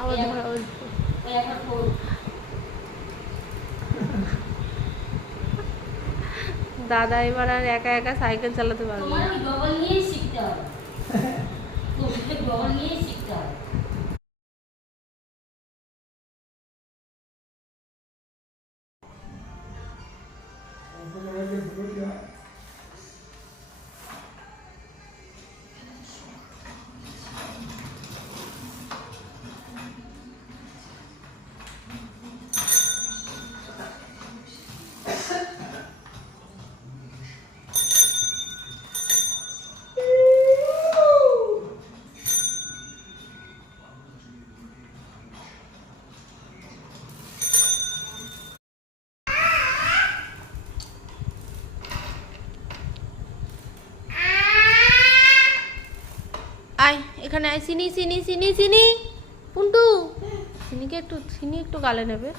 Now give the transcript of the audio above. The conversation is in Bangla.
আবার দাদা এবার আর একা একা সাইকেল চালাতে পারবে না। আয় এখানে আয়, চিনি চিনি চিনি চিনি পুন্টু, চিনি একটু গালে নেবে।